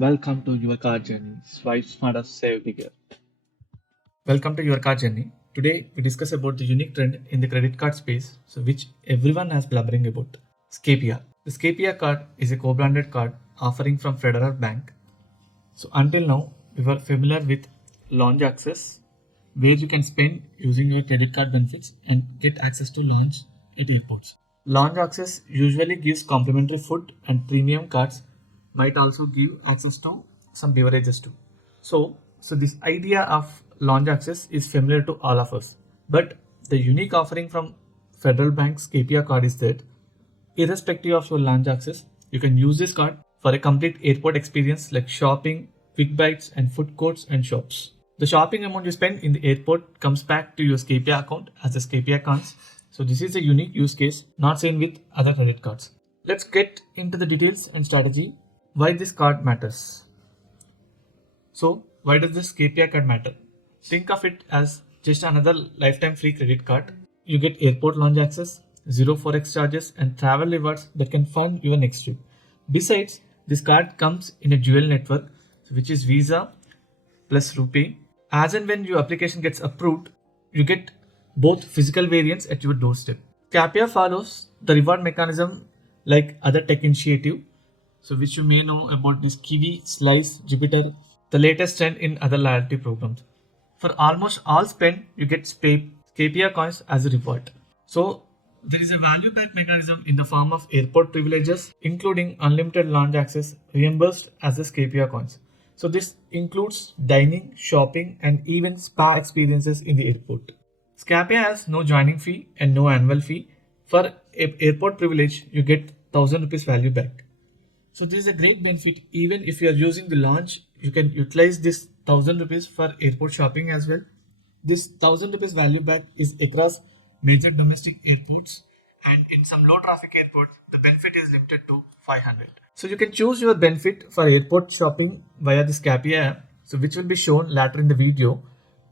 Welcome to your car journey. Swipe smarter, save bigger. Welcome to Your Car Journey. Today we discuss about the unique trend in the credit card space, which everyone has blubbering about. Scapia. The Scapia card is a co-branded card offering from Federal Bank. So until now, we were familiar with lounge access, where you can spend using your credit card benefits and get access to lounge at airports. Lounge access usually gives complimentary food, and premium cards might also give access to some beverages too. So this idea of lounge access is familiar to all of us. But the unique offering from Federal Bank's Scapia card is that irrespective of your lounge access, you can use this card for a complete airport experience like shopping, quick bites, and food courts and shops. The shopping amount you spend in the airport comes back to your Scapia account as the Scapia Coins. So this is a unique use case not seen with other credit cards. Let's get into the details and strategy why this card matters. So why does this Scapia card matter? Think of it as just another lifetime free credit card. You get airport lounge access, zero forex charges, and travel rewards that can fund your next trip. Besides, this card comes in a dual network, which is Visa plus RuPay. As and when your application gets approved, you get both physical variants at your doorstep. Scapia follows the reward mechanism like other tech initiative, so which you may know about this Kiwi, Slice, Jupiter, the latest trend in other loyalty programs. For almost all spend, you get Scapia coins as a reward. So there is a value back mechanism in the form of airport privileges, including unlimited lounge access reimbursed as the Scapia coins. So this includes dining, shopping, and even spa experiences in the airport. Scapia has no joining fee and no annual fee. For airport privilege, you get 1000 rupees value back. So this is a great benefit. Even if you are using the launch, you can utilize this 1000 rupees for airport shopping as well. This 1000 rupees value back is across major domestic airports, and in some low traffic airports, the benefit is limited to 500. So you can choose your benefit for airport shopping via the Scapia app, so which will be shown later in the video.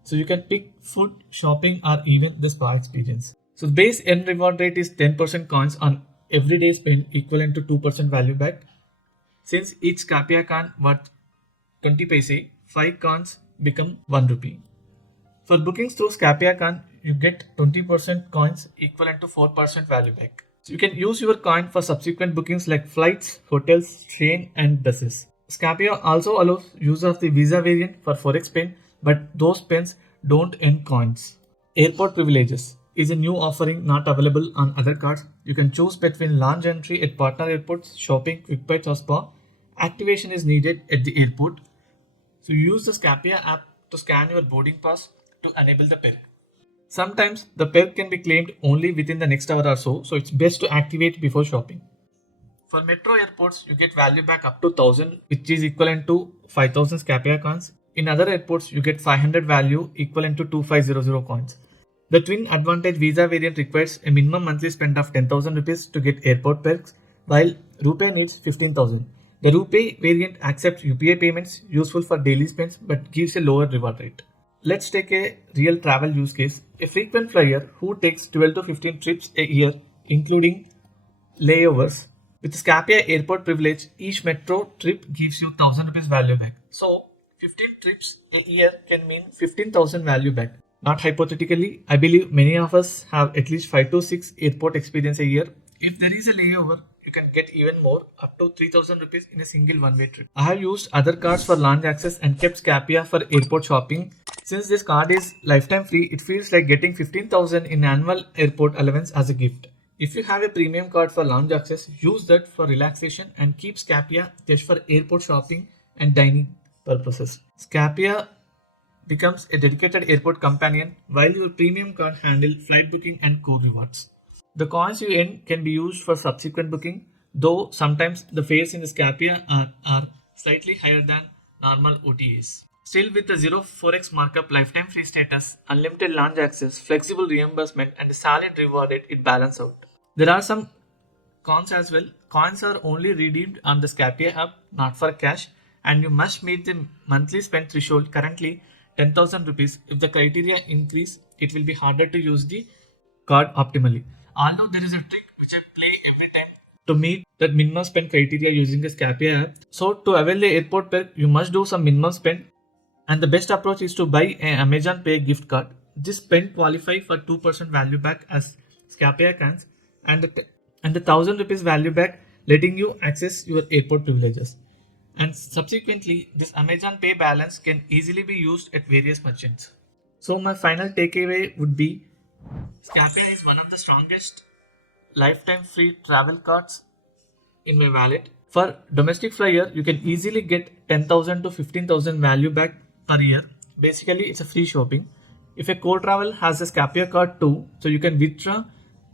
So you can pick food, shopping, or even the spa experience. So the base end reward rate is 10% coins on everyday spend equivalent to 2% value back. Since each Scapia coin worth 20 paise, 5 coins become 1 rupee. For bookings through Scapia coin, you get 20% coins equivalent to 4% value back. So you can use your coin for subsequent bookings like flights, hotels, train, and buses. Scapia also allows use of the Visa variant for forex spend, but those spends don't earn coins. Airport privileges is a new offering not available on other cards. You can choose between lounge entry at partner airports, shopping, quick bites, or spa. Activation is needed at the airport. So use the Scapia app to scan your boarding pass to enable the perk. Sometimes the perk can be claimed only within the next hour or so it's best to activate before shopping. For metro airports, you get value back up to 1000, which is equivalent to 5000 Scapia coins. In other airports, you get 500 value equivalent to 2500 coins. The Twin Advantage Visa variant requires a minimum monthly spend of 10,000 rupees to get airport perks, while RuPay needs 15,000. The RuPay variant accepts UPI payments useful for daily spends but gives a lower reward rate. Let's take a real travel use case. A frequent flyer who takes 12 to 15 trips a year, including layovers, with Scapia airport privilege, each metro trip gives you 1000 rupees value back. So 15 trips a year can mean 15,000 value back. Not hypothetically, I believe many of us have at least 5 to 6 airport experience a year. If there is a layover, you can get even more, up to 3000 rupees in a single one-way trip. I have used other cards for lounge access and kept Scapia for airport shopping. Since this card is lifetime free, it feels like getting 15,000 in annual airport allowance as a gift. If you have a premium card for lounge access, use that for relaxation and keep Scapia just for airport shopping and dining purposes. Scapia becomes a dedicated airport companion while your premium card handles flight booking and core rewards. The coins you earn can be used for subsequent booking, though sometimes the fares in the Scapia are slightly higher than normal OTAs. Still, with the zero forex markup, lifetime free status, unlimited lounge access, flexible reimbursement, and a solid reward rate, it balances out. There are some cons as well. Coins are only redeemed on the Scapia app, not for cash, and you must meet the monthly spend threshold, currently 10,000 rupees. If the criteria increase, it will be harder to use the card optimally. Although there is a trick which I play every time to meet that minimum spend criteria using the Scapia app. So to avail the airport perk, you must do some minimum spend, and the best approach is to buy an Amazon Pay gift card. This spend qualify for 2% value back as Scapia Coins and the 1000 rupees value back, letting you access your airport privileges. And subsequently, this Amazon Pay balance can easily be used at various merchants. So my final takeaway would be Scapia is one of the strongest lifetime free travel cards in my wallet. For domestic flyer, you can easily get 10,000 to 15,000 value back per year. Basically, it's a free shopping. If a co-travel has a Scapia card too, so you can withdraw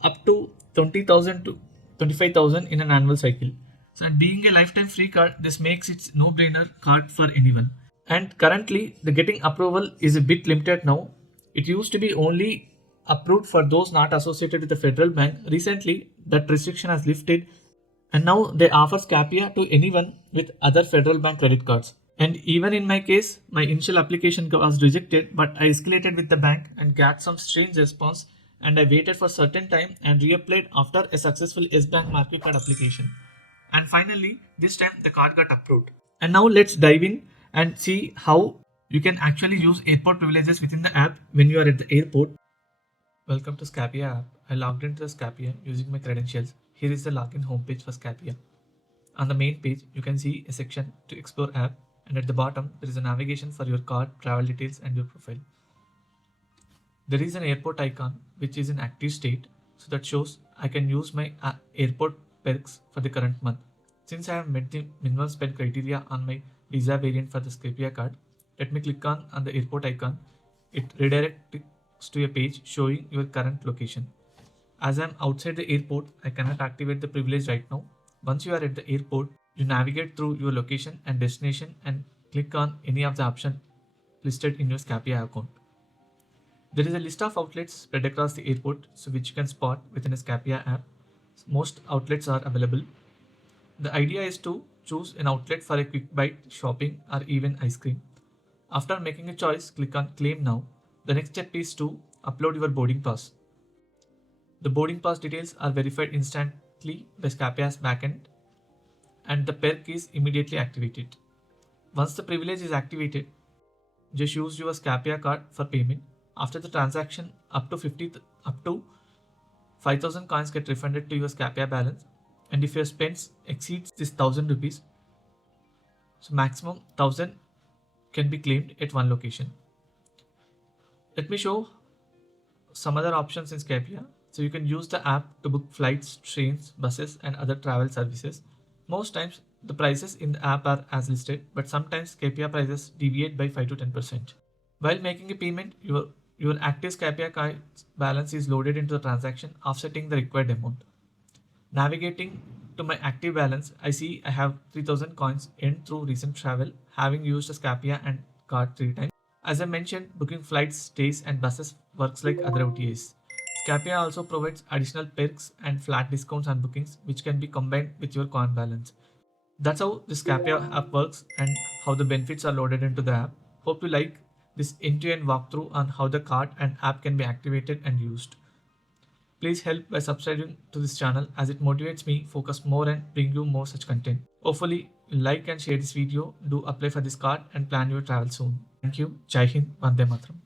up to 20,000 to 25,000 in an annual cycle. So being a lifetime free card, this makes it no-brainer card for anyone. And currently, the getting approval is a bit limited now. It used to be only approved for those not associated with the federal bank. Recently, that restriction has lifted, and now they offer Scapia to anyone with other federal bank credit cards. And even in my case, my initial application was rejected, but I escalated with the bank and got some strange response, and I waited for certain time and reapplied after a successful S-Bank Market Card application. And finally, this time the card got approved. And now let's dive in and see how you can actually use airport privileges within the app when you are at the airport. Welcome to Scapia app. I logged into the Scapia using my credentials. Here is the login homepage for Scapia. On the main page, you can see a section to explore app, and at the bottom, there is a navigation for your card, travel details, and your profile. There is an airport icon which is in active state, so that shows I can use my airport perks for the current month. Since I have met the minimum spend criteria on my Visa variant for the Scapia card, let me click on the airport icon. It redirects to a page showing your current location. As I am outside the airport, I cannot activate the privilege right now. Once you are at the airport, you navigate through your location and destination and click on any of the options listed in your Scapia account. There is a list of outlets spread across the airport, so which you can spot within a Scapia app. Most outlets are available. The idea is to choose an outlet for a quick bite, shopping, or even ice cream. After making a choice, click on Claim Now. The next step is to upload your boarding pass. The boarding pass details are verified instantly by Scapia's backend, and the perk is immediately activated. Once the privilege is activated, just use your Scapia card for payment. After the transaction, up to 5,000 coins get refunded to your Scapia balance, and if your spends exceeds this 1,000 rupees, so maximum 1,000 can be claimed at one location. Let me show some other options in Scapia. So you can use the app to book flights, trains, buses, and other travel services. Most times the prices in the app are as listed, but sometimes Scapia prices deviate by 5 to 10%. While making a payment, your active Scapia Coins balance is loaded into the transaction, offsetting the required amount. Navigating to my active balance, I see I have 3,000 coins earned through recent travel, having used a Scapia and card 3 times. As I mentioned, booking flights, stays, and buses works like other OTAs. Scapia also provides additional perks and flat discounts on bookings, which can be combined with your coin balance. That's how the Scapia app works and how the benefits are loaded into the app. Hope you like this end-to-end walkthrough on how the card and app can be activated and used. Please help by subscribing to this channel, as it motivates me focus more and bring you more such content. Hopefully you like and share this video, do apply for this card and plan your travel soon. Thank you. Jai Hind, Vande Mataram.